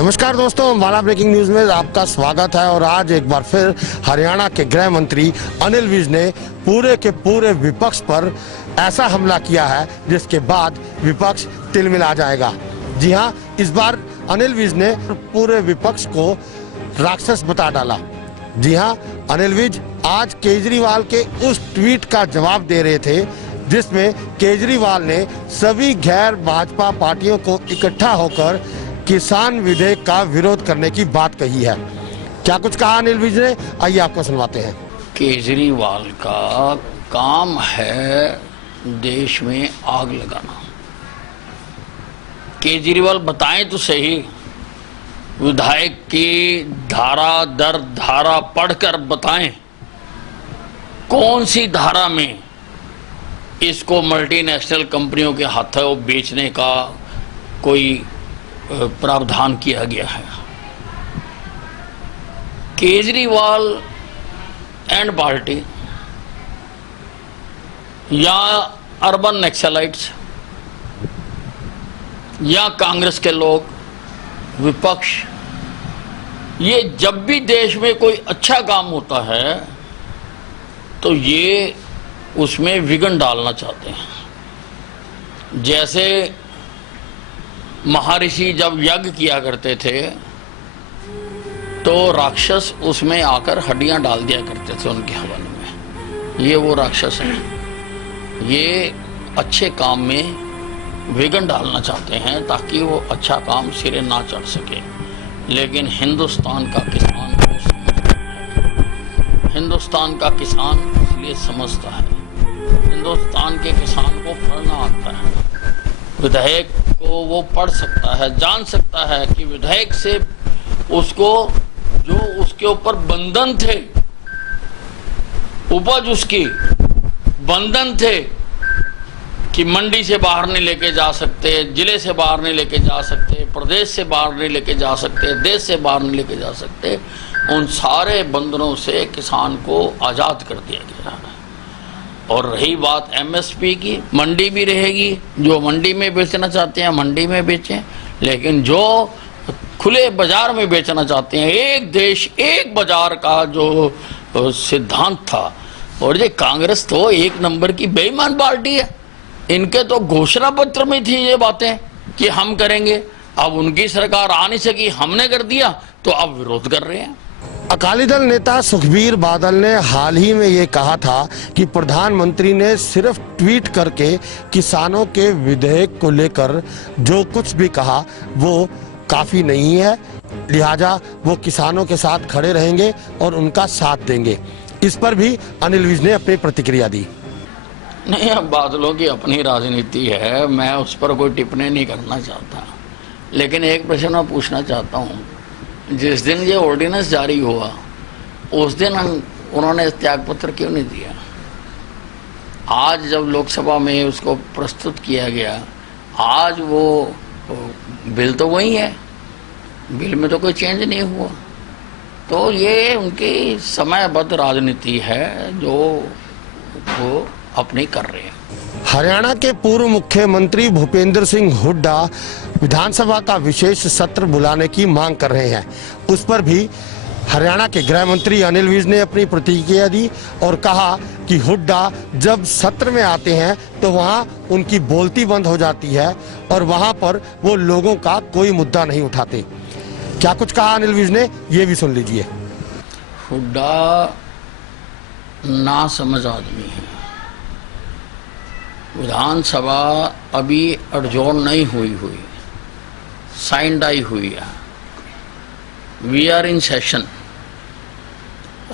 नमस्कार दोस्तों, Ambala breaking news में आपका स्वागत है। और आज एक बार फिर हरियाणा के गृह मंत्री अनिल विज ने पूरे के पूरे विपक्ष पर ऐसा हमला किया है जिसके बाद विपक्ष तिलमिला जाएगा। जी हां, इस बार अनिल विज ने पूरे विपक्ष को राक्षस बता डाला। जी हां, अनिल विज आज केजरीवाल के उस ट्वीट का जवाब दे रहे थे जिसमें केजरीवाल ने सभी गैर भाजपा पार्टियों को इकट्ठा होकर किसान विधेयक का विरोध करने की बात कही है। क्या कुछ कहा अनिल विज ने, आइए आपको सुनवाते हैं। केजरीवाल का काम है देश में आग लगाना। केजरीवाल बताएं तो सही, विधायक की धारा दर धारा पढ़कर बताएं कौन सी धारा में इसको मल्टीनेशनल कंपनियों के हाथों बेचने का कोई प्रावधान किया गया है। केजरीवाल एंड पार्टी या अर्बन नक्सलाइट्स या कांग्रेस के लोग, विपक्ष, ये जब भी देश में कोई अच्छा काम होता है तो ये उसमें विघ्न डालना चाहते हैं। जैसे महर्षि जब यज्ञ किया करते थे तो राक्षस उसमें आकर हड्डियां डाल दिया करते थे उनके हवन में। ये वो राक्षस हैं, ये अच्छे काम में विघ्न डालना चाहते हैं ताकि वो अच्छा काम सिरे ना चढ़ सके। लेकिन हिंदुस्तान का किसान को समझता है, हिंदुस्तान का किसान इसलिए समझता है, हिंदुस्तान के किसान को पढ़ना आता है, विधेयक को वो पढ़ सकता है, जान सकता है कि विधेयक से उसको जो उसके ऊपर बंधन थे, उपज उसकी बंधन थे कि मंडी से बाहर नहीं लेके जा सकते, जिले से बाहर नहीं लेके जा सकते, प्रदेश से बाहर नहीं लेके जा सकते, देश से बाहर नहीं लेके जा सकते, उन सारे बंधनों से किसान को आजाद कर दिया गया है। और रही बात एमएसपी की, मंडी भी रहेगी, जो मंडी में बेचना चाहते हैं मंडी में बेचें, लेकिन जो खुले बाजार में बेचना चाहते हैं, एक देश एक बाजार का जो सिद्धांत था। और ये कांग्रेस तो एक नंबर की बेईमान पार्टी है। इनके तो घोषणा पत्र में थी ये बातें कि हम करेंगे, अब उनकी सरकार आ नहीं सकी, हमने कर दिया तो अब विरोध कर रहे हैं। अकाली दल नेता सुखबीर बादल ने हाल ही में ये कहा था कि प्रधानमंत्री ने सिर्फ ट्वीट करके किसानों के विधेयक को लेकर जो कुछ भी कहा वो काफी नहीं है, लिहाजा वो किसानों के साथ खड़े रहेंगे और उनका साथ देंगे। इस पर भी अनिल विज ने अपनी प्रतिक्रिया दी। नहीं, अब बादलों की अपनी राजनीति है, मैं उस पर कोई टिप्पणी नहीं करना चाहता। लेकिन एक प्रश्न मैं पूछना चाहता हूँ, जिस दिन ये ऑर्डिनेंस जारी हुआ उस दिन उन्होंने त्यागपत्र क्यों नहीं दिया? आज जब लोकसभा में उसको प्रस्तुत किया गया, आज वो बिल तो वही है, बिल में तो कोई चेंज नहीं हुआ। तो ये उनकी समयबद्ध राजनीति है जो वो अपनी कर रहे हैं। हरियाणा के पूर्व मुख्यमंत्री भूपेंद्र सिंह हुड्डा विधानसभा का विशेष सत्र बुलाने की मांग कर रहे हैं। उस पर भी हरियाणा के गृह मंत्री अनिल विज ने अपनी प्रतिक्रिया दी और कहा कि हुड्डा जब सत्र में आते हैं तो वहां उनकी बोलती बंद हो जाती है और वहां पर वो लोगों का कोई मुद्दा नहीं उठाते। क्या कुछ कहा अनिल विज ने, ये भी सुन लीजिए। हुड्डा ना समझ आदमी है। विधानसभा अभी अडजोन नहीं हुई, साइंड आई हुई है, वी आर इन सेशन,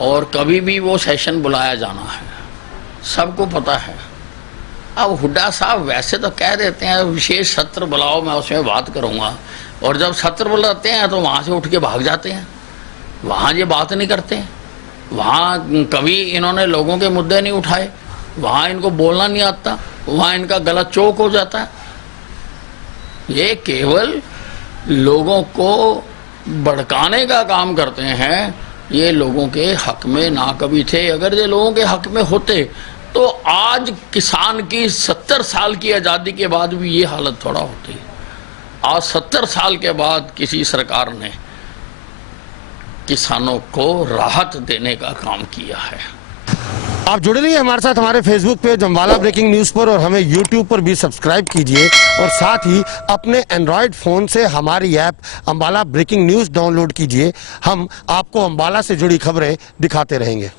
और कभी भी वो सेशन बुलाया जाना है, सबको पता है। अब हुड्डा साहब वैसे तो कह देते हैं विशेष सत्र बुलाओ, मैं उसमें बात करूंगा, और जब सत्र बुलाते हैं तो वहां से उठ के भाग जाते हैं, वहां ये बात नहीं करते। वहां कभी इन्होंने लोगों के मुद्दे नहीं उठाए, वहां इनको बोलना नहीं आता, वहां इनका गला चौक हो जाता है। ये केवल लोगों को भड़काने का काम करते हैं। ये लोगों के हक में ना कभी थे। अगर ये लोगों के हक में होते तो आज किसान की 70 साल की आज़ादी के बाद भी ये हालत थोड़ा होती। आज 70 साल के बाद किसी सरकार ने किसानों को राहत देने का काम किया है। आप जुड़े रहिए हमारे साथ हमारे Facebook page Ambala breaking news पर, और हमें यूट्यूब पर भी सब्सक्राइब कीजिए, और साथ ही अपने एंड्रॉयड फोन से हमारी app Ambala breaking news download कीजिए। हम आपको अम्बाला से जुड़ी खबरें दिखाते रहेंगे।